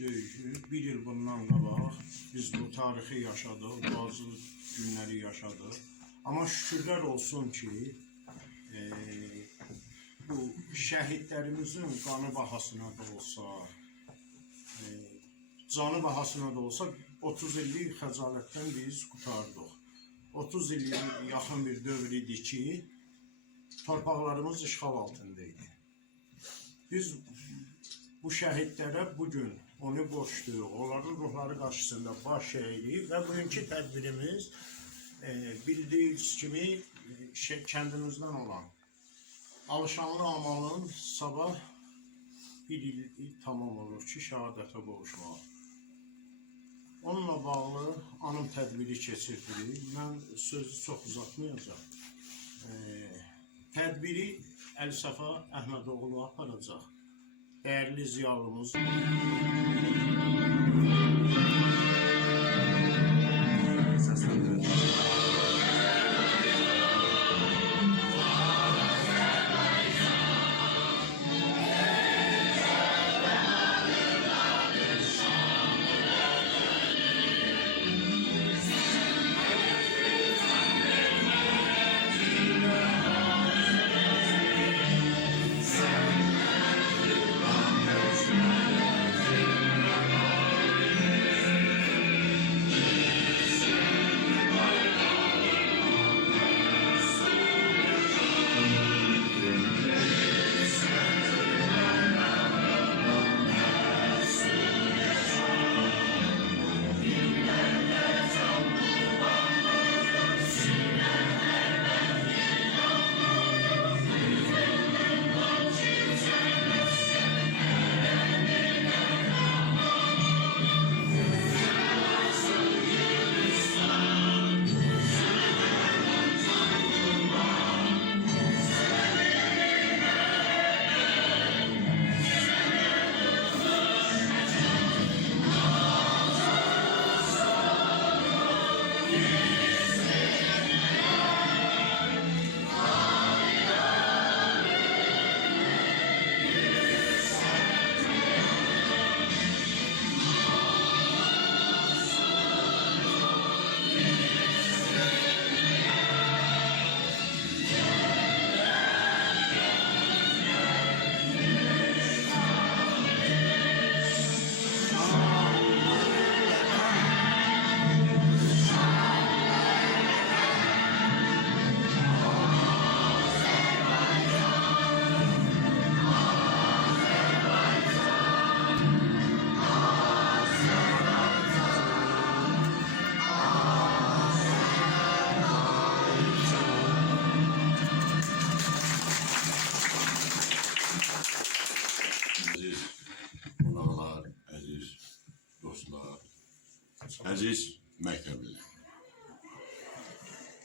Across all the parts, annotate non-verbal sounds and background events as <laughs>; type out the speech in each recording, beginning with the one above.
İşte bir il bundan qabaq biz bu tarixi yaşadıq, bazı günləri yaşadıq. Amma şükürlər olsun ki, e, bu şəhidlərimizin qanı bahasına da olsa, e, canı bahasına da olsa 30 illik xəcalətdən biz qurtardıq. 30 il yaxın bir dövr idi ki, torpaqlarımız işğal altındaydı. Biz bu şəhidlərə bu gün onu borçluyuq. Onların ruhları qarşısında baş əyirik və bugünkü tədbirimiz e, bildiyiniz kimi e, şey, kəndimizdən olan Alışanlı Amalın sabah bir il tamam olur ki, şəhadətə qovuşmağa. Onunla bağlı anım tədbiri keçirdirik. Mən sözü çox uzatmayacağam. E, tədbiri Əlsəfa Əhmədoğlu aparacaq. Dəyərli ziyalımız Əziz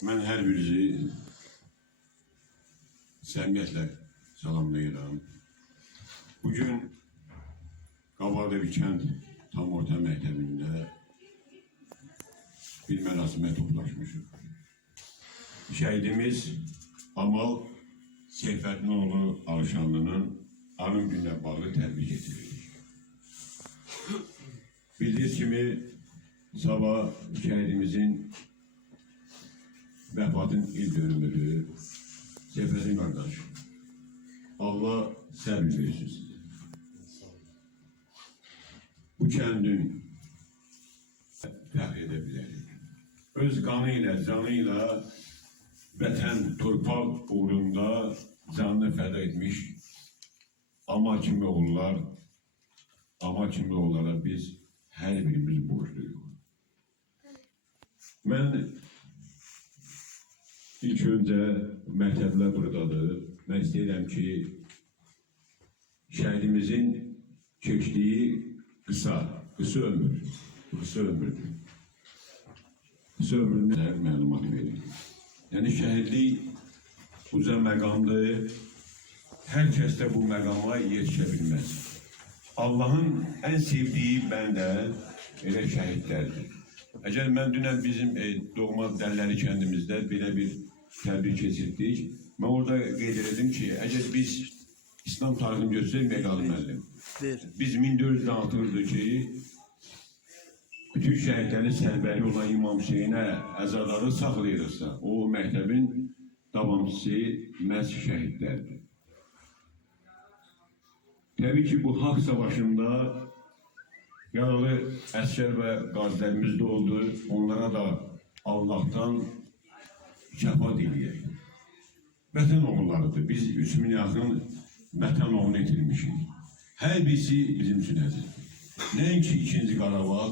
Mən hər birinizi səmiyyətlə salamlayıram. Bugün Qabarlı kənd tam orta məktəbində bir mərasimə toplaşmışıq. Şəhidimiz Amal Seyfəddinoğlu Alışanlının anım günlə bağlı təbrik etiririk. Bildiyiniz kimi sabah şəhidimizin vəfatın il dönümüdür. Seyfəddin qardaş, Allah səbir versin sizə. Bu kəndin fəxr edə bilərik. Öz qanı ilə, canı ilə vətən, torpaq uğrunda canını fəda etmiş ama kimi oğullar, ama kimi oğullara biz hər birimiz borcluyuq. Mən ilk öncə məktəblər buradadır. Mən istəyirəm ki, şəhidimizin keçdiyi qısa, qısa ömür, qısa ömürdür. Qısa ömrünü hər məlumat verir. Yəni şəhidlik uca məqamdır. Hər kəs bu məqama yetişə bilməz. Allahın ən sevdiyi bəndə elə şəhidlərdir. Əgər mən dünən bizim e, doğma Dəlləri kəndimizdə belə bir təbrik keçirdik. Mən orada qeyd edim ki, əgər biz İslam tarixini göstərək Meqalı müəllim. Biz 1406-cı ki, bütün şəhidləri sərbəri olan İmam Hüseynə əzaları saxlayırıqsa, o məktəbin davamçısı məhz şəhidlərdir. Təbii ki, bu haqq savaşında yaralı əskər və qazilərimiz də oldu. Onlara da Allah'tan şəfa diləyək. Vətən oğullarıdır. Biz 3000 yaxın vətən oğlunu itirmişik. Hər birisi bizim üçün əzizdir. Nəinki ikinci Qarabağ,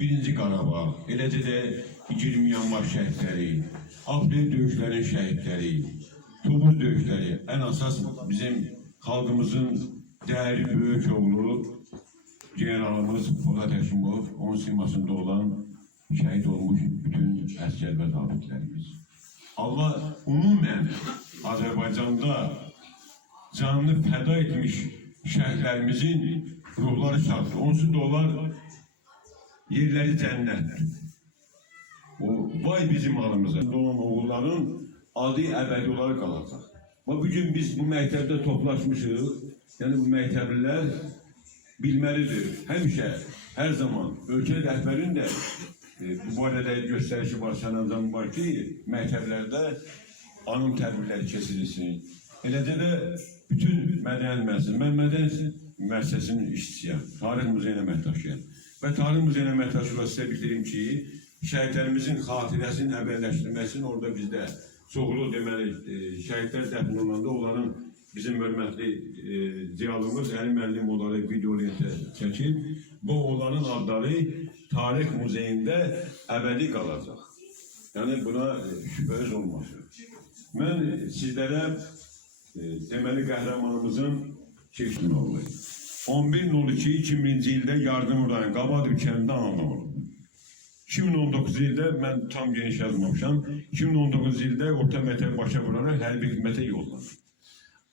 birinci Qarabağ, eləcə də 20 yanvar şəhidləri, Aprel döyüşlərin şəhidləri, Tovuz döyüşləri, ən əsas bizim xalqımızın dəyərli böyük oğlu generalımız Polat Həşimov, onun simasında olan şəhid olmuş bütün əskər və zabitlərimiz. Allah umumən Azərbaycanda canını fəda etmiş şəhidlərimizin ruhları şaddır. Onsuz da onlar yerləri cənnətdir. O vay bizim halımıza. Doğan oğulların adı əbədi olaraq qalacaq. Və bu gün biz bu məktəbdə toplaşmışıq. Yəni bu məktəblilər bilməlidir. Həmişə, hər zaman ölkə rəhbərinin də bu barədə göstərişi var, sənəncam var ki, məktəblərdə anım tədbirləri keçirilsin. Eləcə də bütün mədəni müəssisə, mən mədəni müəssisəsinin işçisiyəm, Tarix Muzeyinin əməkdaşıyam. Və Tarix Muzeyinin əməkdaşı olaraq sizə bildirim ki, şəhidlərimizin xatirəsinin əbədiləşdirilməsinin orada bizdə çoxlu deməli e, şəhidlər dəfn olunanda onların bizim hörmətli e, ziyalımız Əli müəllim onları video lentə çəkib. Bu onların adları Tarix Muzeyində əbədi qalacaq. Yəni buna e, şübhəniz olmasın. Mən sizlərə e, deməli qəhrəmanımızın keçkin oğlu. 11.02.2000-ci ildə yardım urayan Qabadlı kəndində anadan olub. 2019 ildə mən tam geniş yazmamışam. 2019 ildə orta məktəb başa vuraraq hərbi xidmətə yollanır.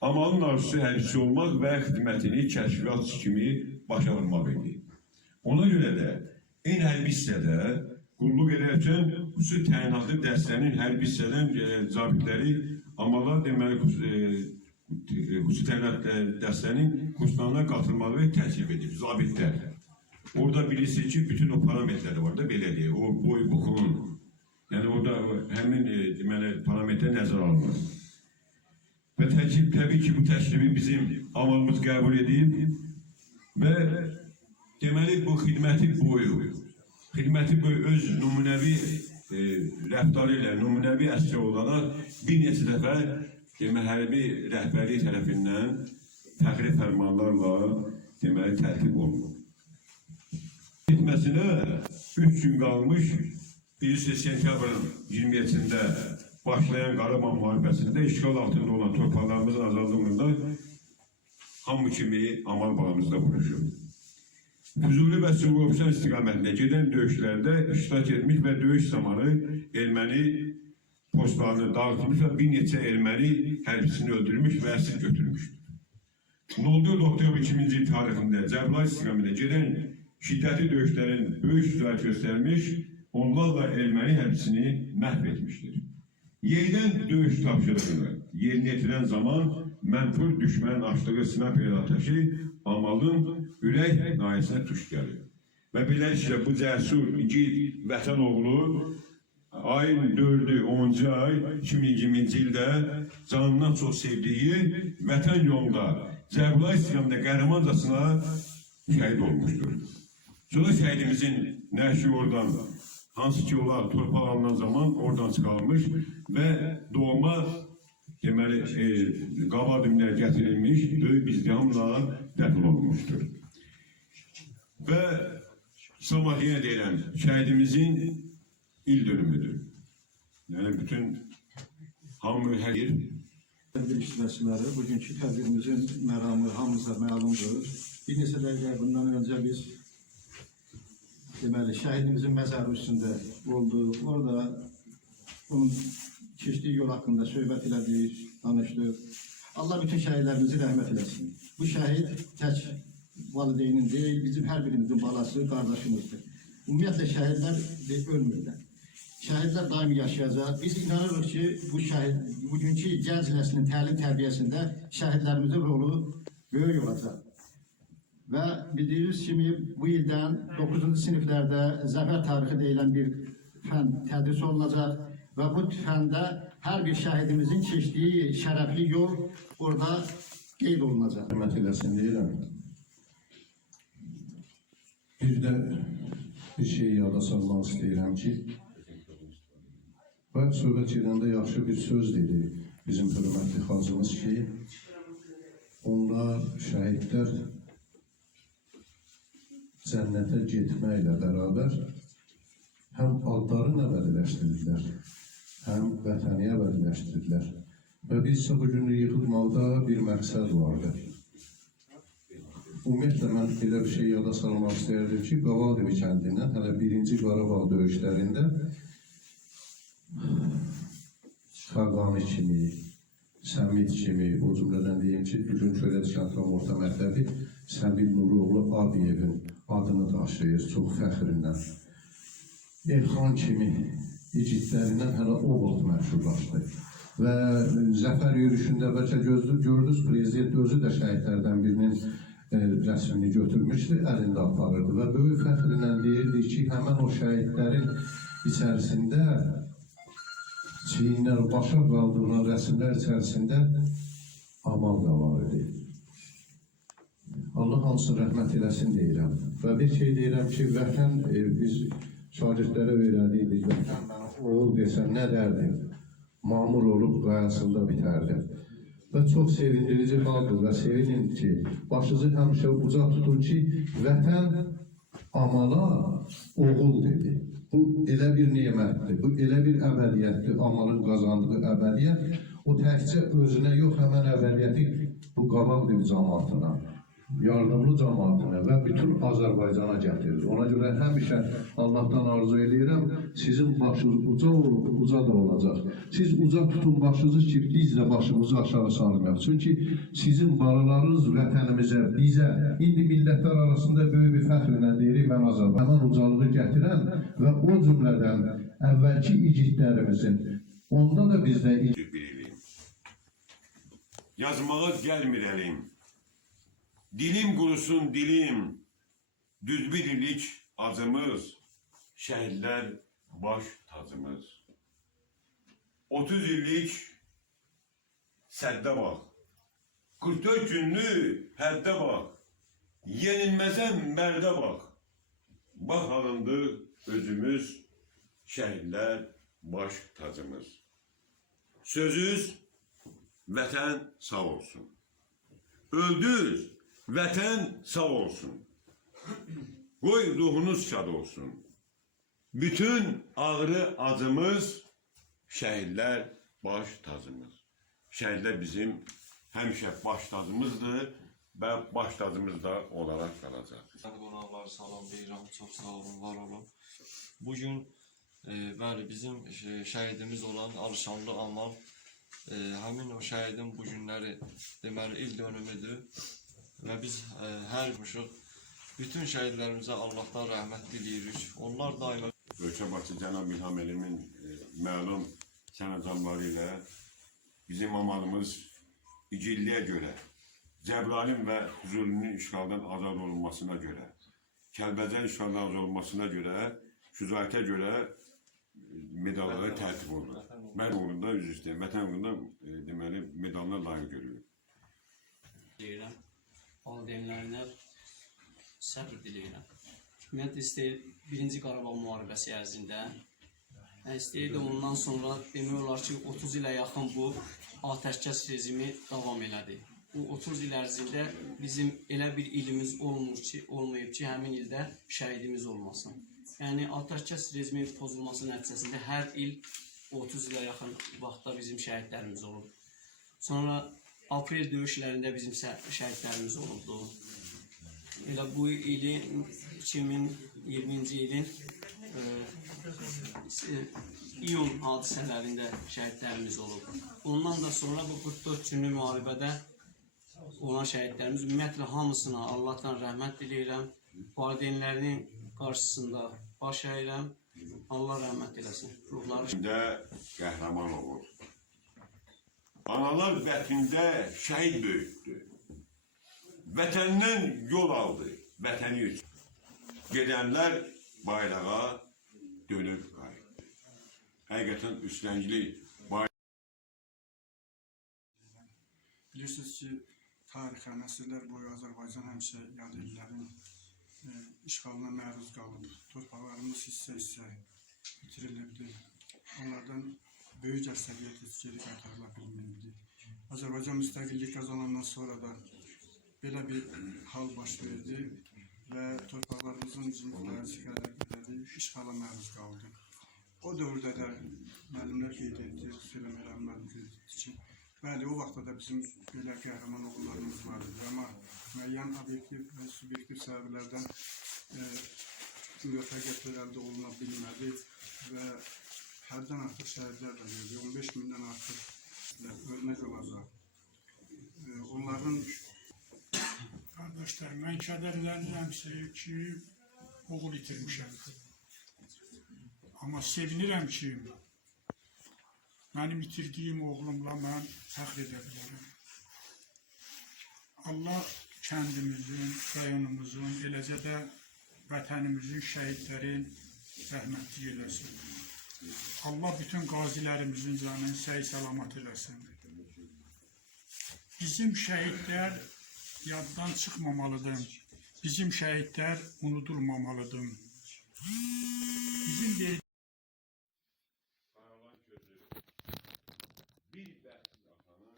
Amalın arzusu hərbçi olmaq və xidmətini kəşfiyyatçı kimi başa vurmaq idi. Ona görə də en hərbi hissədə qulluq edərkən xüsusi təyinatlı dəstənin hərbi hissədən e, zabitləri amalar deməli e, xüsusi təyinatlı dəstənin kurslarına qatılmalı və təklif edib zabitlər. Orada bilirsiniz ki, bütün o parametrləri var da belə o boy buxunun. Yəni orada həmin e, deməli parametr nəzərə alınır. Və təklif təbii ki, bu təklifi bizim amalımız qəbul edib və deməli bu xidməti boyu, xidməti boyu öz nümunəvi e, rəftarı ilə, nümunəvi əsgər olaraq bir neçə dəfə deməli hərbi rəhbərlik tərəfindən fəxri fərmanlarla deməli tərkib olunur. Bitməsinə 3 gün qalmış, birisi sentyabrın 27-də başlayan Qarabağ müharibəsində işğal altında olan torpaqlarımızın azaldılığında hamı kimi amal bağımızda vuruşur. Füzuli və Sırqovşan istiqamətində gedən döyüşlərdə iştirak etmiş və döyüş zamanı erməni postlarını dağıtmış və bir neçə erməni hərbisini öldürmüş və əsir götürmüşdür. 14 oktyabr 2000-ci il tarixində Cəbrayıl istiqamətində gedən şiddətli döyüşlərin böyük iştirak göstərmiş, onlarla erməni hərbisini məhv etmişdir. Yenidən döyüş tapşırığını yerinə yetirən zaman mənfur düşmənin açdığı silah ateşi amalın ürək nahisinə tuş gəlir. Və beləliklə bu cəsur igid vətən oğlu ayın 4-ü 10-cu ay 2020-ci ildə canından çox sevdiyi vətən yolunda Cəbrayıl istiqamətində qəhrəmancasına şəhid olmuşdur. Sonra şəhidimizin nəşi oradan torpaq alınan zaman oradan çıxarılmış və doğma deməli e, qaba dimlər gətirilmiş, böyük bir izdamla dəfn olunmuşdur. Və sabah yenə deyilən şəhidimizin il dönümüdür. Yəni bütün hamı hər yer Tədbir iştirakçıları, bugünkü tədbirimizin məramı hamımıza məlumdur. Bir neçə dəqiqə bundan öncə biz deməli şəhidimizin məzarı üstündə olduq. Orada onun keçdiyi yol haqqında söhbət elədik, danışdıq. Allah bütün şəhidlərimizi rəhmət eləsin. Bu şəhid tək valideynin deyil, bizim hər birimizin balası, qardaşımızdır. Ümumiyyətlə şəhidlər ölmürlər. Şəhidlər daim yaşayacaq. Biz inanırıq ki, bu şəhid, bugünkü gənc nəslin təlim tərbiyəsində şəhidlərimizin rolu böyük olacaq. Və bildiyiniz kimi bu ildən 9-cu siniflərdə zəfər tarixi deyilən bir fən tədris olunacaq və bu fəndə hər bir şəhidimizin keçdiyi şərəfli yol orada qeyd olunacaq. Hörmət eləsin deyirəm. Bir də bir şey yada salmaq istəyirəm ki, Bayaq söhbət edəndə yaxşı bir söz dedi bizim hörmətli xacımız ki, onlar şəhidlər cənnətə getməklə bərabər həm adlarını əbədiləşdirdilər, həm vətəni əbədiləşdirdilər. Və biz isə bu gün yığılmaqda bir məqsəd vardı. Ümumiyyətlə mən belə bir şey yada salmaq istəyirdim ki, Qavaldibi kəndindən hələ birinci Qarabağ döyüşlərində Xaqani kimi, Səmid kimi, o cümlədən deyim ki, bugün Kölə Kəndran Orta Məktəbi Səmid Nuroğlu Abiyevin adını daşıyır çox fəxrinlə. Elxan kimi igidlərindən hələ o vaxt məşhurlaşdı. Və zəfər yürüyüşündə bəlkə gözlü gördünüz, prezident özü də şəhidlərdən birinin e, rəsmini götürmüşdü, əlində aparırdı və böyük fəxrlə deyirdi ki, həmən o şəhidlərin içərisində çiyinlər başa qaldırılan rəsmlər içərisində amal da var idi. Allah hamısı rəhmət eləsin deyirəm. Və bir şey deyirəm ki, vətən e, biz şagirdlərə öyrədiydik, vətən mənə oğul desəm nə dərdim? Mamur olub qayasında bitərdi. Və çox sevindirici haldır və sevinin ki, başınızı həmişə uca tutun ki, vətən amala oğul dedi. Bu elə bir nemətdir, bu elə bir əbədiyyətdir, amalın qazandığı əbədiyyət. O təkcə özünə yox, həmən əbədiyyəti bu qabaq bir yardımlı cəmaatına və bütün Azərbaycana gətirir. Ona görə həmişə Allahdan arzu edirəm, sizin başınız uca olub, uca da olacaq. Siz uca tutun başınızı ki, biz də başımızı aşağı salmayaq. Çünki sizin balalarınız vətənimizə, bizə, indi millətlər arasında böyük bir fəxrlə deyirik, mən Azərbaycan. Həmən ucalığı gətirən və o cümlədən əvvəlki igidlərimizin, onda da bizdə bir ilim. Yazmağa gəlmir əlim. Dilim qurusun dilim. Düz bir illik acımız. Şəhidlər baş tacımız. 30 illik səddə bax. 44 günlük həddə bax. Yenilməzən mərdə bax. Bax alındı özümüz şəhidlər baş tacımız. Sözüz vətən sağ olsun. Öldüz vətən sağ olsun. Qoy ruhunuz şad olsun. Bütün ağrı acımız şəhidlər baş tacımız. Şəhidlər bizim həmişə baş tacımızdır və baş tacımız da olaraq qalacaq. Qonaqlar salam deyirəm, çox sağ olun, var olun. Bu gün e, bəli bizim e, şəhidimiz olan Alışanlı Amal e, həmin o şəhidin bu günləri deməli il dönümüdür və biz e, hər müşük bütün şəhidlərimizə Allahdan rəhmət diləyirik. Onlar daima Ölkə başçı cənab İlham Əlimin e, məlum sənədamları ilə bizim amalımız igidliyə görə, Cəbrayılın və Füzulinin işğaldan azad olunmasına görə, Kəlbəcər işğaldan azad olunmasına görə, şücaətə görə e, medallara tərtib olunur. Mən uğrunda üzr istəyirəm. Vətən uğrunda e, deməli medallar layiq görülür. deyirəm. Valideynlərinə səbr diləyirəm. Ümumiyyətlə istəyir birinci Qarabağ müharibəsi ərzində yəni istəyirdim ondan sonra demək olar ki 30 ilə yaxın bu atəşkəs rejimi davam elədi. Bu 30 il ərzində bizim elə bir ilimiz olmur ki, olmayıb ki, həmin ildə şəhidimiz olmasın. Yəni atəşkəs rejimi pozulması nəticəsində hər il 30 ilə yaxın vaxtda bizim şəhidlərimiz olub. Sonra aprel döyüşlərində bizim şə- şəhidlərimiz olubdu. Elə bu ilin 2020-ci ilin e, e, iyun hadisələrində şəhidlərimiz olub. Ondan da sonra bu 44 günlük müharibədə olan şəhidlərimiz ümumiyyətlə hamısına Allahdan rəhmət diləyirəm. Valideynlərinin qarşısında baş əyirəm. Allah rəhmət eləsin. Ruhları Vətində qəhrəman olur. Analar vətində şəhid böyütdü. vətəndən yol aldı, vətəni üçün. Gedənlər bayrağa dönüb qayıtdı. Həqiqətən üstləncli bayrağı Bilirsiniz ki, tarixə, nəsillər boyu Azərbaycan həmişə yad illərin e, işğalına məruz qalıb. Torpaqlarımız hissə-hissə bitirilibdi. Onlardan böyük əksəriyyət heç geri qaytarıla bilmirdi. Azərbaycan müstəqillik qazanandan sonra da belə bir hal baş verdi və torpaqlarımızın cimriləri, siqaretləri işğala məruz qaldı. O dövrdə də müəllimlər qeyd etdi, söyləmələr müəllim ki, bəli, o vaxtda da bizim belə qəhrəman oğullarımız var idi, amma müəyyən obyektiv və subyektiv səbəblərdən e, müvəffəqiyyətlər əldə oluna bilmədi və həddən artıq şəhidlər də verdi, 15 mindən artıq e, örnək olacaq. E, onların Qardaşlar, mən kədərlənirəm ki, oğul itirmişəm. Amma sevinirəm ki, mənim itirdiyim oğlumla mən fəxr edə bilərəm. Allah kəndimizin, rayonumuzun, eləcə də vətənimizin şəhidlərin rəhmətli eləsin. Allah bütün qazilərimizin canını səy salamat eləsin. Bizim şəhidlər yaddan çıxmamalıdır. Bizim şəhidlər unudulmamalıdır. Bizim de Qaralan gözü bir bəxtsiz atanın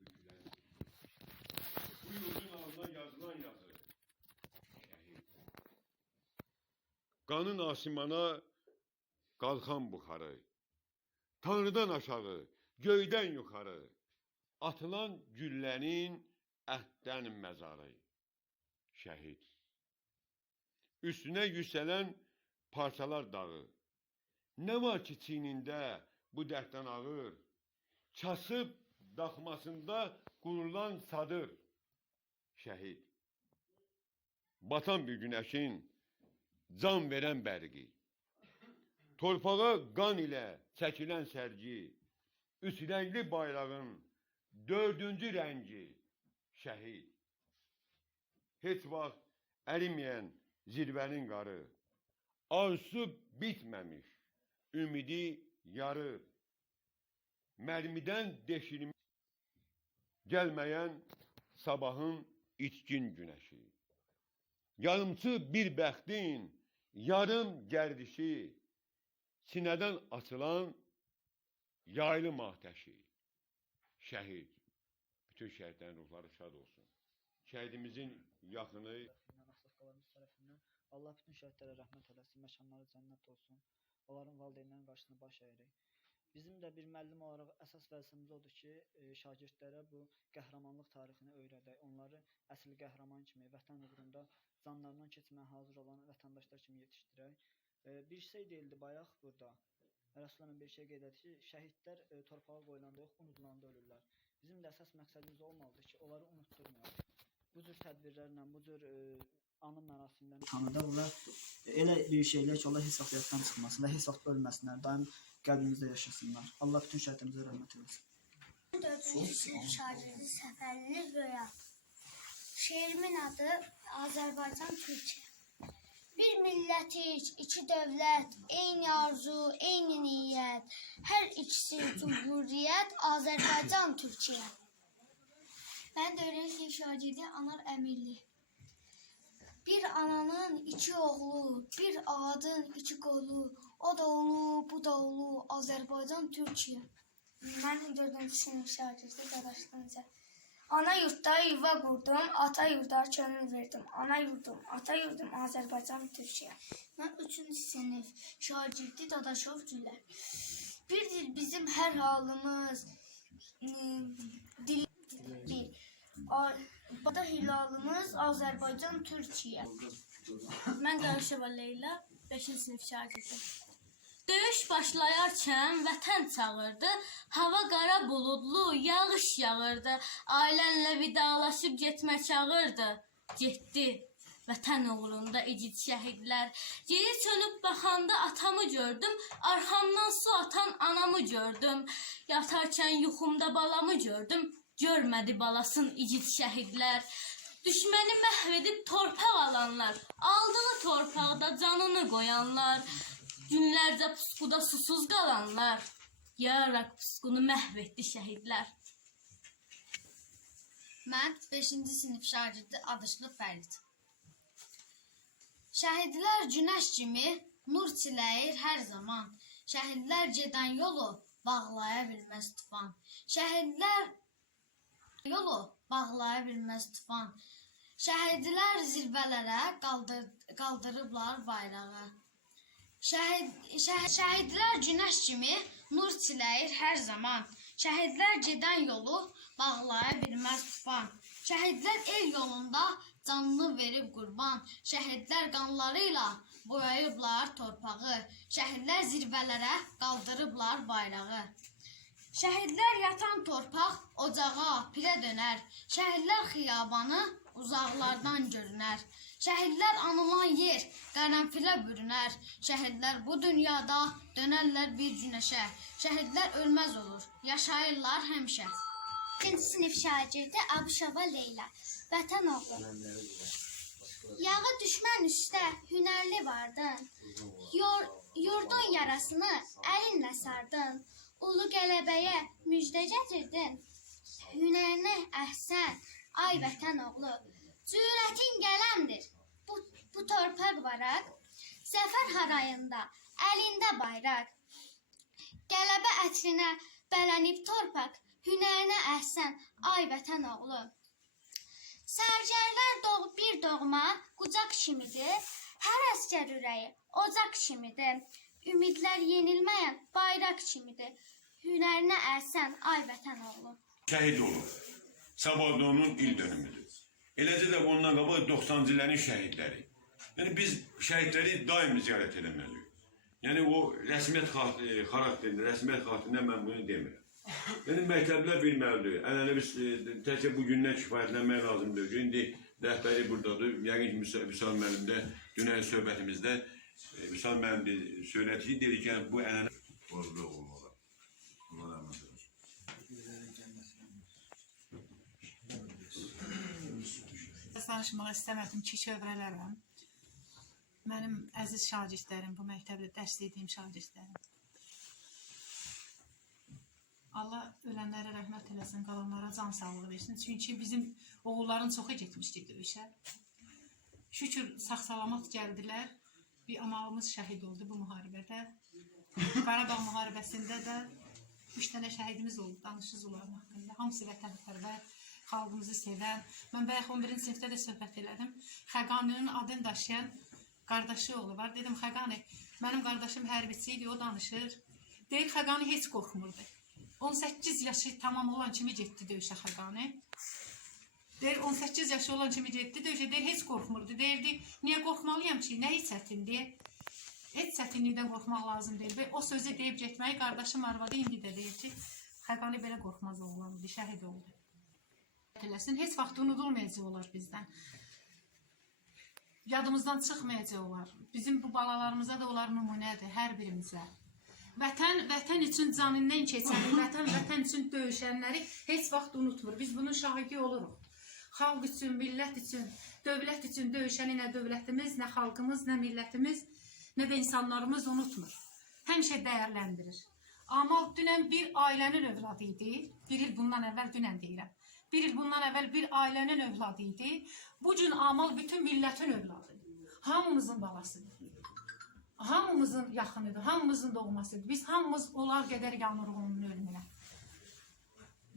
bükülən Bu yurdun alnına yazılan yazı. Qanın asimana qalxan buxarı, Tanrıdan aşağı, göydən yuxarı, atılan güllənin ətdən məzarı, şəhid. Üstünə yüksələn parçalar dağı, Nə var ki çiynində bu dərddən ağır, kasıb daxmasında qurulan sadır, şəhid. Batan bir günəşin can verən bərqi, torpağa qan ilə çəkilən sərgi, üç rəngli bayrağın dördüncü rəngi, şəhid. Heç vaxt əriməyən zirvənin qarı, arzusu bitməmiş, ümidi yarı, mərmidən deşilmiş, gəlməyən sabahın içkin günəşi. Yarımçı bir bəxtin, yarım gərdişi, sinədən açılan yaylı ateşi, şəhid. Bütün şəhidlərin ruhları şad olsun. Şəhidimizin yaxını Allah bütün şəhidlərə rəhmət eləsin, məkanları cənnət olsun. Onların valideynlərinin qarşısına baş əyirik. Bizim də bir müəllim olaraq əsas vəzifəmiz odur ki, e, şagirdlərə bu qəhrəmanlıq tarixini öyrədək. Onları əsl qəhrəman kimi, vətən uğrunda canlarından keçməyə hazır olan vətəndaşlar kimi yetişdirək. E, Bir şey deyildi bayaq burada. Rəsulullah bir şey qeyd etdi ki, şəhidlər e, torpağa qoyulanda yox, unudulanda ölürlər. Bizim də əsas məqsədimiz olmalıdır ki, onları unutturmayaq. Bu cür tədbirlərlə, bu cür e, anı mərasimlərlə tanıda onlar elə bir şeylər ki, onlar heç vaxt yaddan çıxmasın və heç vaxt ölməsinlər, daim qəlbimizdə yaşasınlar. Allah bütün şəhidlərimizə rəhmət eləsin. Dördüncü sinif şagirdi Səfərli Röya. Şeirimin adı Azərbaycan Türkiyə. Bir millətik, iki dövlət, eyni arzu, eyni niyyət. Hər ikisi cümhuriyyət, Azərbaycan Türkiyə. Mən dördüncü sinif şagirdi Anar Əmirli. Bir ananın iki oğlu, bir ağadın iki qolu, o da ulu, bu da ulu, Azərbaycan Türkiyə. Mən dördüncü sinif şagirdi Dadaşlıncə. Ana yurtda yuva qurdum, ata yurda könül verdim. Ana yurdum, ata yurdum, Azərbaycan Türkiyə. Mən üçüncü sinif şagirdi Dadaşov Gülər. Birdir bizim hər halımız, ım, dil, bir. A- Bada hilalımız Azərbaycan Türkiyə. Mən Qarışova Leyla, 5-ci sinif şagirdim. Döyüş başlayarkən vətən çağırdı, hava qara buludlu, yağış yağırdı. Ailənlə vidalaşıb getmək ağırdı. Getdi. Vətən uğrunda igid şəhidlər. Geri çönüb baxanda atamı gördüm, arxamdan su atan anamı gördüm. Yatarkən yuxumda balamı gördüm. Görmədi balasın igid şəhidlər. Düşməni məhv edib torpaq alanlar, aldığı torpaqda canını qoyanlar, günlərcə pusquda susuz qalanlar, yaraq pusqunu məhv etdi şəhidlər. Mən 5-ci sinif şagirdi Adışlı Fərid. Şəhidlər günəş kimi nur çiləyir hər zaman. Şəhidlər gedən yolu bağlaya bilməz tufan. Şəhidlər yolu bağlaya bilməz tufan. Şəhidlər zirvələrə qaldır, qaldırıblar bayrağı. Şəhid, şəhid, şəhidlər kimi nur çiləyir hər zaman. Şəhidlər gedən yolu bağlaya bilməz tufan. Şəhidlər el yolunda canını verib qurban. Şəhidlər qanları ilə boyayıblar torpağı. Şəhidlər zirvələrə qaldırıblar bayrağı. Şəhidlər yatan torpaq ocağa, pirə dönər. Şəhidlər xiyabanı uzaqlardan görünər. Şəhidlər anılan yer qərənfilə bürünər. Şəhidlər bu dünyada dönərlər bir günəşə. Şəhidlər ölməz olur, yaşayırlar həmişə. 2-ci sinif şagirdi Abışova Leyla. Vətən oğlu. Yağı düşmən üstə hünərli vardın. Yor, yurdun yarasını əlinlə sardın. Ulu qələbəyə müjdə gətirdin. Hünərinə əhsən, ay vətən oğlu. Cürətin qələmdir. Bu, bu torpaq varaq. Zəfər harayında, əlində bayraq. Qələbə ətrinə bələnib torpaq. Hünərinə əhsən, ay vətən oğlu. Sərgərlər doğ bir doğma qucaq kimidir. Hər əskər ürəyi ocaq kimidir. Ümidlər yenilməyən bayraq kimidir. Hünərinə əhsən ay vətən oğlu. şəhid olur. Sabah da onun il dönümüdür. Eləcə də ondan qabaq 90-cı illərin şəhidləri. Yəni biz şəhidləri daim ziyarət eləməliyik. Yəni o rəsmiyyət e, xarakterində, rəsmiyyət xarakterində mən bunu demirəm. Yəni məktəblər bilməlidir. Ənənəvi e, təkcə bu gündən kifayətlənmək lazımdır. İndi rəhbəri buradadır. Yəqin ki, Vüsal müəllim də dünən söhbətimizdə e, Vüsal müəllim de- söylədi ki, dedi ki, bu ənənə bozuluq olmalı. Allah rəhmət eylesin. Danışmaq istəmədim ki, çevrələrəm. Mənim əziz şagirdlərim, bu məktəbdə dərs dediyim şagirdlərim. Allah ölənlərə rəhmət eləsin, qalanlara can sağlığı versin. Çünki bizim oğulların çoxu getmişdi döyüşə. Şükür sağ-salamat gəldilər. Bir amalımız şəhid oldu bu müharibədə. Qarabağ müharibəsində də üç dənə şəhidimiz oldu, danışırız onların haqqında. Hamısı vətənpərvər, xalqımızı sevən. Mən bayaq 11-ci sinifdə də söhbət elədim. Xəqaninin adını daşıyan qardaşı oğlu var. Dedim Xəqani, mənim qardaşım hərbiçi o danışır. Deyir Xəqani heç qorxmurdu. 18 yaşı tamam olan kimi getdi döyüşə Xəqani. Deyir 18 yaşı olan kimi getdi döyüşə. Deyir heç qorxmurdu. Deyirdi, niyə qorxmalıyam ki? Nə heç çətindir? Heç çətinlikdən qorxmaq lazım deyil. Və o sözü deyib getməyi qardaşım arvadı indi də deyir ki, Xəqani belə qorxmaz oğlan idi, şəhid oldu. Eləsin, heç vaxt unudulmayacaq olar bizdən. Yadımızdan çıxmayacaq olar. Bizim bu balalarımıza da onlar nümunədir, hər birimizə. Vətən, vətən üçün canından keçəni, <laughs> vətən, vətən üçün döyüşənləri heç vaxt unutmur. Biz bunun şahidi oluruq. Xalq üçün, millət üçün, dövlət üçün döyüşəni nə dövlətimiz, nə xalqımız, nə millətimiz, nə də insanlarımız unutmur. Həmişə dəyərləndirir. Amal dünən bir ailənin övladı idi. Bir il bundan əvvəl dünən deyirəm. Bir il bundan əvvəl bir ailənin övladı idi. Bu gün Amal bütün millətin övladıdır. Hamımızın balasıdır. Hamımızın yaxınıdır, hamımızın doğmasıdır. Biz hamımız onlar qədər yanırıq onun ölümünə.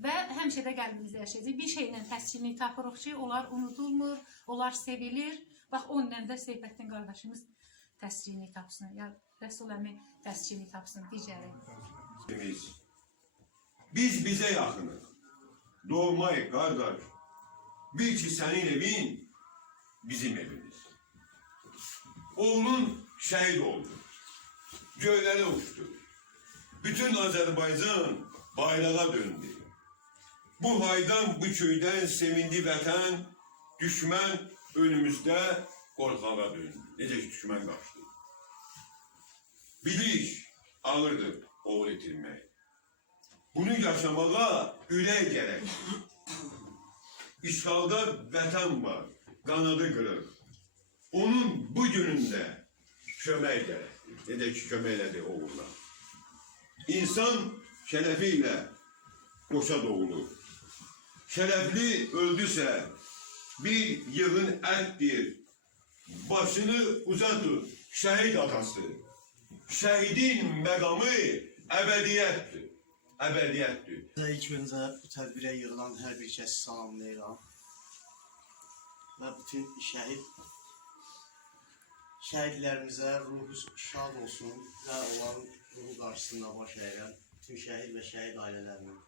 Və həmişə də qəlbimizdə yaşayacaq. Bir şeylə təskinlik tapırıq ki, onlar unudulmur, onlar sevilir. Bax, onunla da Seyfəddin qardaşımız təskinlik tapsın. Ya Rəsul əmi təskinlik tapsın, digəri. Biz, biz bize Doğmayı kardeş. Bil ki senin evin bizim evimiz. Oğlun şehit oldu. Göğlere uçtu. Bütün Azerbaycan bayrağa döndü. Bu haydan, bu köyden sevindi vətən, düşmən önümüzdə qorxağa döndü. Necə ki, düşmən qaçdı. Biliş ağırdır oğul itirmək. Bunu yaşamağa ürək gərək. İşğalda vətən var, qanadı qırıq. Onun bu günündə kömək gərəkdir. Necə ki, kömək elədi oğullar. İnsan şərəfi ilə qoça doğulur. Şərəfli öldüsə, bir yığın ətdir. Başını uzatır, şəhid atası. Şəhidin məqamı əbədiyyətdir. Əbədiyyətdir. İlk öncə bu tədbirə yığılan hər bir kəsi salamlayıram. Və bütün şəhid şəhidlərimizə ruhu şad olsun və onların ruhu qarşısında baş əyirəm. Bütün şəhid və şəhid ailələrinin.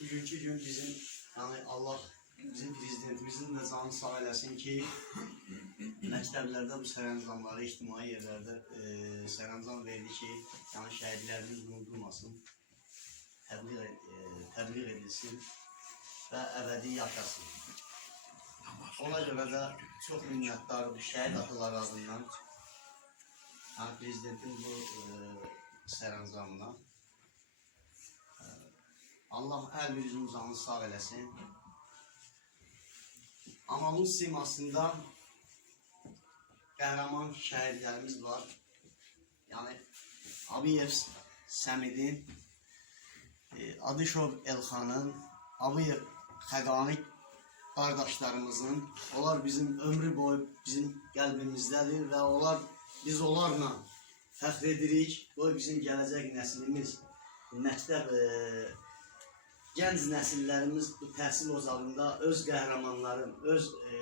Bugünkü gün bizim, yəni Allah bizim prezidentimizin də canı sağ eləsin ki, məktəblərdə bu sərəncamları, ictimai yerlərdə e, sərəncam verdi ki, yəni şəhidlərimiz unudulmasın təbliğ, e, təbliğ edilsin və əbədi yaşasın. Ona görə də çox minnətdarım şəhid ataları adından həm prezidentin bu e, sərəncamına. E, Allah hər birimizin canını sağ eləsin. Anamın simasında qəhrəman şəhidlərimiz var. Yəni Abiyev Səmidin, e, Adışov Elxanın, Abiyev Xəqani qardaşlarımızın, onlar bizim ömrü boyu bizim qəlbimizdədir və onlar biz onlarla fəxr edirik. Bu bizim gələcək nəslimiz, məktəb e, gənc nəsillərimiz təhsil ocağında öz qəhrəmanların, öz e,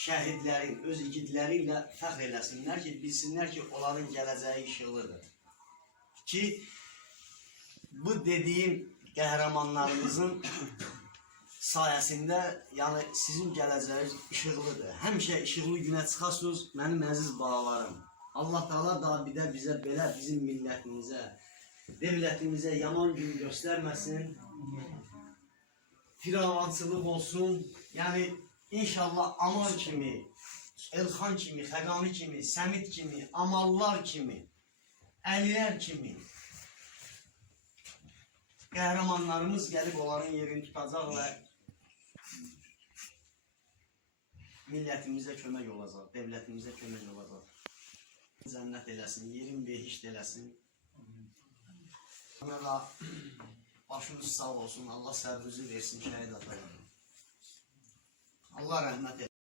şəhidlərin, öz igidləri ilə fəxr eləsinlər ki, bilsinlər ki, onların gələcəyi işıqlıdır. Ki, bu dediyim qəhrəmanlarımızın <coughs> sayəsində, yəni sizin gələcəyiniz işıqlıdır. Həmişə işıqlı günə çıxasınız, mənim əziz balalarım. Allah Taala da bir də bizə belə bizim millətimizə, devlətimizə yaman gün göstərməsin. Firavançılıq olsun. Yəni inşallah Amal kimi, Elxan kimi, Xəqani kimi, Səmid kimi, Amallar kimi, Əlilər kimi qəhrəmanlarımız gəlib onların yerini tutacaq və millətimizə kömək olacaq, devlətimizə kömək olacaq. Cənnət eləsin, yerin behişt eləsin. Ona da başınız sağ olsun, Allah səbrinizi versin şəhid ataya. Allah rəhmət eləsin.